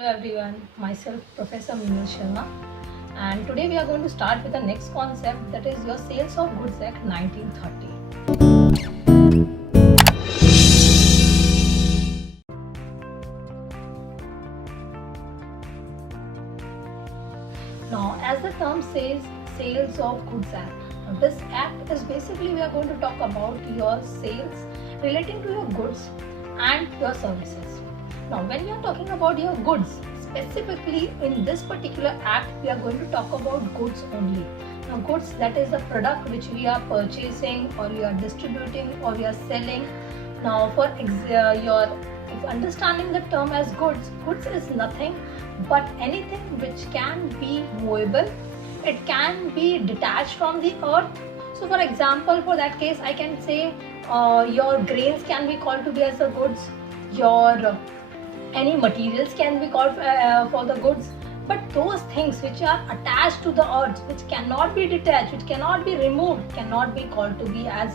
Hello everyone, myself Professor Meenal Sharma, and today we are going to start with the next concept, that is your Sales of Goods Act 1930. Now, as the term says, Sales of Goods Act. Now, this act is basically we are going to talk about your sales relating to your goods and your services. Now, when we are talking about your goods, specifically in this particular act, we are going to talk about goods only. Now, goods, that is the product which we are purchasing or we are distributing or we are selling. Now, for your understanding the term as goods, goods is nothing but anything which can be movable. It can be detached from the earth. So, for example, for that case, I can say your grains can be called to be as the goods. Your any materials can be called for the goods, but those things which are attached to the earth, which cannot be detached, which cannot be removed, cannot be called to be as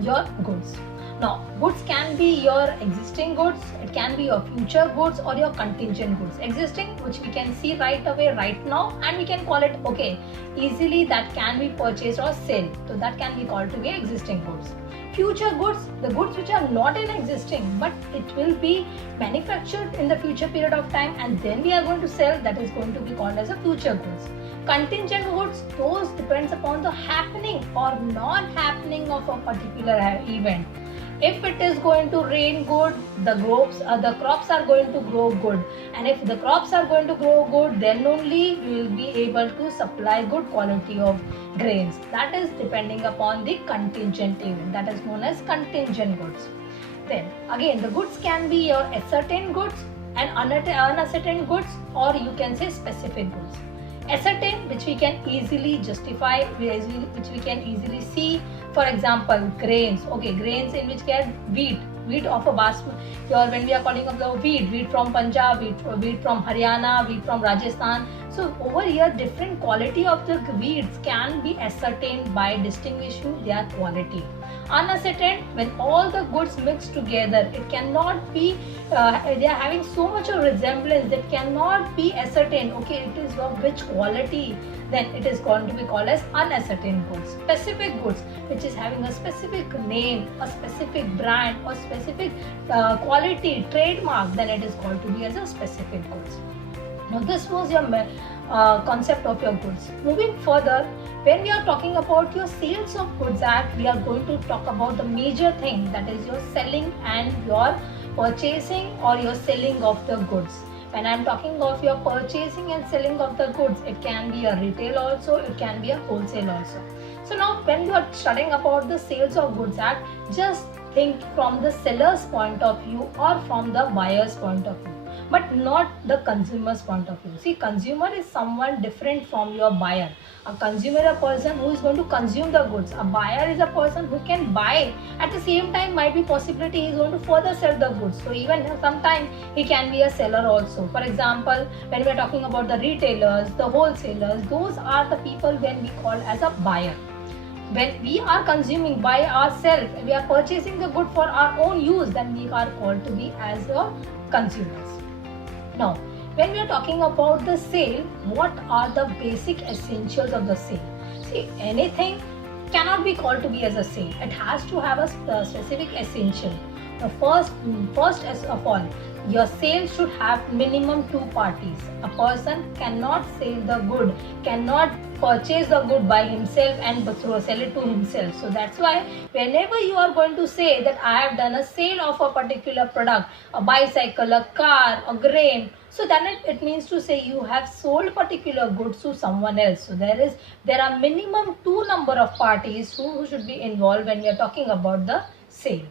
your goods. Now, goods can be your existing goods, it can be your future goods or your contingent goods. Existing, which we can see right away right now, and we can call it okay easily, that can be purchased or sale, so that can be called to be existing goods. Future goods, the goods which are not in existing but it will be manufactured in the future period of time and then we are going to sell, that is going to be called as a future goods. Contingent goods, those depends upon the happening or non-happening of a particular event. If it is going to rain good, the crops are going to grow good, and if the crops are going to grow good, then only we will be able to supply good quality of grains. That is depending upon the contingent event, that is known as contingent goods. Then again, the goods can be your ascertained goods and unascertained goods, or you can say specific goods. Ascertained, which we can easily justify, which we can easily see. For example, grains. Okay, grains in which get wheat of a basmati. When we are calling of the wheat from Punjab, wheat from Haryana, wheat from Rajasthan. So over here, different quality of the wheats can be ascertained by distinguishing their quality. Unascertained, when all the goods mix together, it cannot be they are having so much of resemblance that cannot be ascertained. Okay, it is of which quality, then it is going to be called as unascertained goods. Specific goods, which is having a specific name, a specific brand or specific quality trademark, then it is called to be as a specific goods. Now, this was your concept of your goods. Moving further, when we are talking about your Sales of Goods Act, we are going to talk about the major thing, that is your selling and your purchasing or your selling of the goods. When I am talking of your purchasing and selling of the goods, it can be a retail also, it can be a wholesale also. So now when you are studying about the Sales of Goods Act, just think from the seller's point of view or from the buyer's point of view, but not the consumer's point of view. See, consumer is someone different from your buyer. A consumer is a person who is going to consume the goods. A buyer is a person who can buy. At the same time, might be possibility he is going to further sell the goods. So even sometime he can be a seller also. For example, when we are talking about the retailers, the wholesalers, those are the people when we call as a buyer. When we are consuming by ourselves, we are purchasing the good for our own use, then we are called to be as a consumers. Now, when we are talking about the sale, what are the basic essentials of the sale? See, anything cannot be called to be as a sale. It has to have a specific essential. The first as of all, your sale should have minimum two parties. A person cannot sell the good, cannot purchase the good by himself and sell it to himself. So that's why whenever you are going to say that I have done a sale of a particular product, a bicycle, a car, a grain, so then it means to say you have sold particular goods to someone else. So there are minimum two number of parties who should be involved when we are talking about the sale.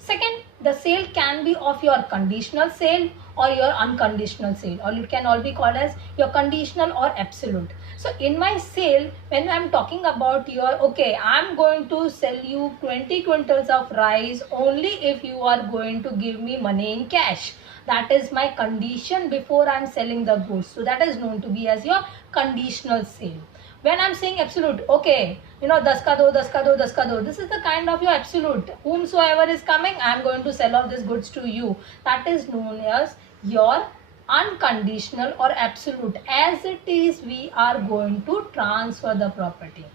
Second, the sale can be of your conditional sale or your unconditional sale, or it can all be called as your conditional or absolute. So in my sale, when I'm talking about I'm going to sell you 20 quintals of rice only if you are going to give me money in cash. That is my condition before I'm selling the goods. So that is known to be as your conditional sale. When I'm saying absolute, okay, 10 ka do, 10 ka do, 10 ka do. This is the kind of your absolute. Whomsoever is coming, I'm going to sell all these goods to you. That is known as your unconditional or absolute. As it is, we are going to transfer the property.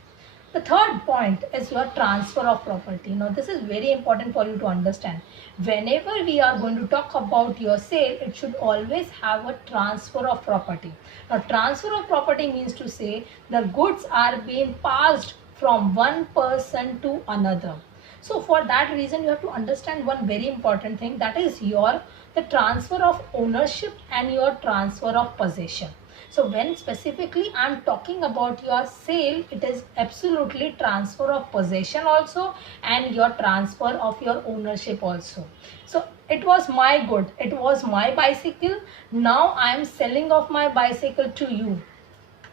The third point is your transfer of property. Now, this is very important for you to understand. Whenever we are going to talk about your sale, it should always have a transfer of property. Now, transfer of property means to say the goods are being passed from one person to another. So for that reason, you have to understand one very important thing, that is the transfer of ownership and your transfer of possession. So when specifically I'm talking about your sale, it is absolutely transfer of possession also and your transfer of your ownership also. So it was my good, it was my bicycle. Now I am selling off my bicycle to you.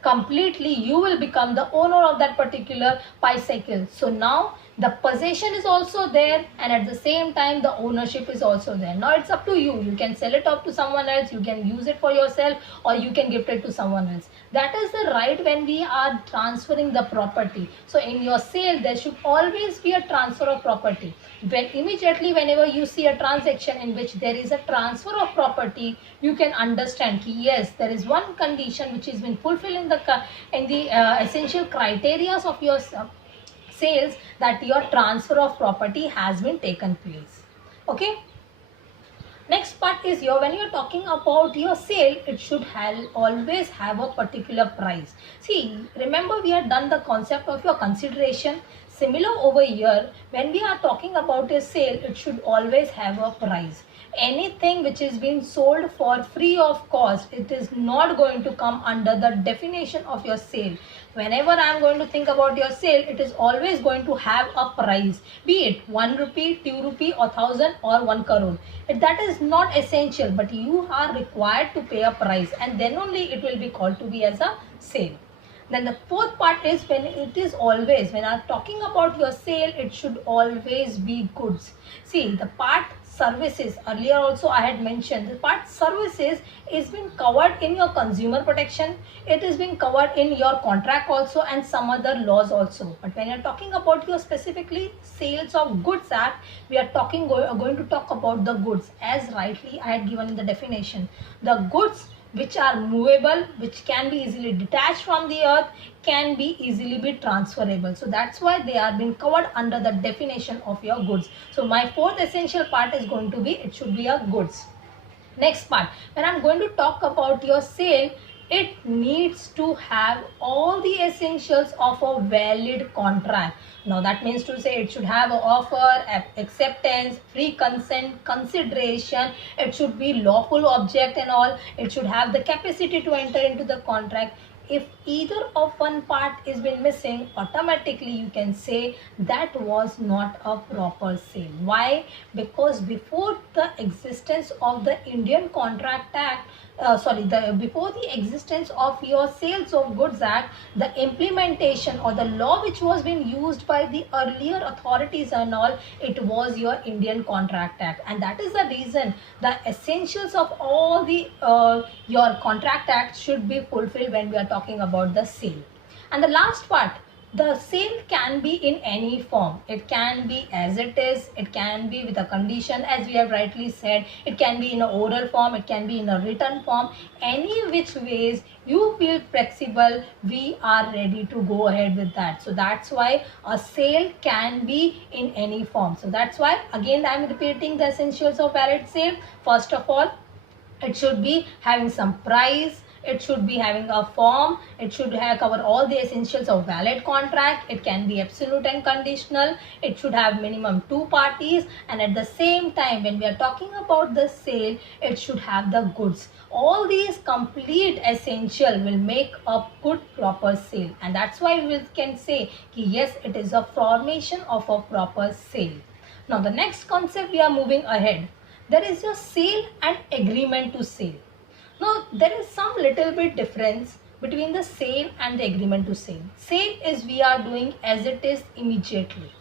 Completely, you will become the owner of that particular bicycle. So now the possession is also there, and at the same time the ownership is also there. Now it's up to you. You can sell it off to someone else, you can use it for yourself, or you can gift it to someone else. That is the right when we are transferring the property. So in your sale, there should always be a transfer of property. Whenever you see a transaction in which there is a transfer of property, you can understand कि yes, there is one condition which has been fulfilled in the essential criteria of your sales, that your transfer of property has been taken place. Okay. Next part is when you're talking about your sale, it should always have a particular price. See, remember we had done the concept of your consideration. Similar over here, when we are talking about a sale, it should always have a price. Anything which is being sold for free of cost, it is not going to come under the definition of your sale. Whenever I am going to think about your sale, it is always going to have a price, be it 1 rupee, 2 rupee, or 1000 or 1 crore. That is not essential, but you are required to pay a price, and then only it will be called to be as a sale. Then the fourth part is when I'm talking about your sale, it should always be goods. See, the part services, earlier also I had mentioned, the part services is being covered in your consumer protection, it is being covered in your contract also, and some other laws also. But when you're talking about your specifically sales of goods act, we are going to talk about the goods, as rightly I had given in the definition. The goods which are movable, which can be easily detached from the earth, can be easily be transferable. So that's why they are being covered under the definition of your goods. So my fourth essential part is going to be, it should be a goods. Next part, when I'm going to talk about your sale, it needs to have all the essentials of a valid contract. Now that means to say it should have an offer, acceptance, free consent, consideration, it should be lawful object and all, it should have the capacity to enter into the contract. If either of one part is been missing, automatically you can say that was not a proper sale. Why? Because before the existence of the Indian Contract Act, before the existence of your Sales of Goods Act, the implementation or the law which was being used by the earlier authorities and all, it was your Indian Contract Act, and that is the reason the essentials of all the your Contract Act should be fulfilled when we are talking about the sale. And the last part, the sale can be in any form. It can be as it is, it can be with a condition, as we have rightly said, it can be in an oral form, it can be in a written form. Any which ways you feel flexible, we are ready to go ahead with that. So that's why a sale can be in any form. So that's why again I am repeating the essentials of valid sale. First of all, it should be having some price, it should be having a form, it should cover all the essentials of valid contract, it can be absolute and conditional, it should have minimum 2 parties, and at the same time when we are talking about the sale, it should have the goods. All these complete essential will make a good proper sale, and that's why we can say yes, it is a formation of a proper sale. Now the next concept we are moving ahead. There is a sale and agreement to sale. Now there is some little bit difference between the sale and the agreement to sale. Sale is we are doing as it is immediately.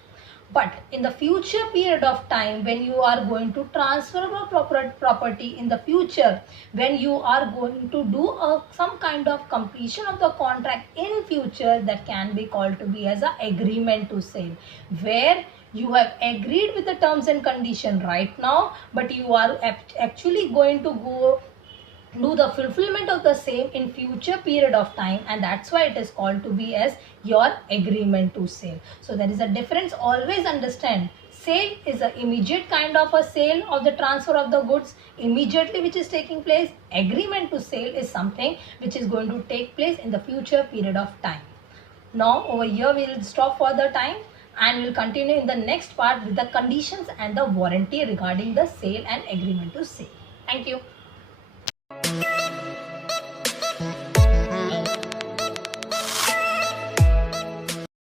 But in the future period of time, when you are going to transfer a property in the future, when you are going to do some kind of completion of the contract in future, that can be called to be as an agreement to sale, where you have agreed with the terms and condition right now, but you are actually going to go do the fulfillment of the same in future period of time, and that's why it is called to be as your agreement to sale. So there is a difference. Always understand, sale is an immediate kind of a sale of the transfer of the goods immediately which is taking place. Agreement to sale is something which is going to take place in the future period of time. Now over here we will stop for the time, and we will continue in the next part with the conditions and the warranty regarding the sale and agreement to sale. Thank you.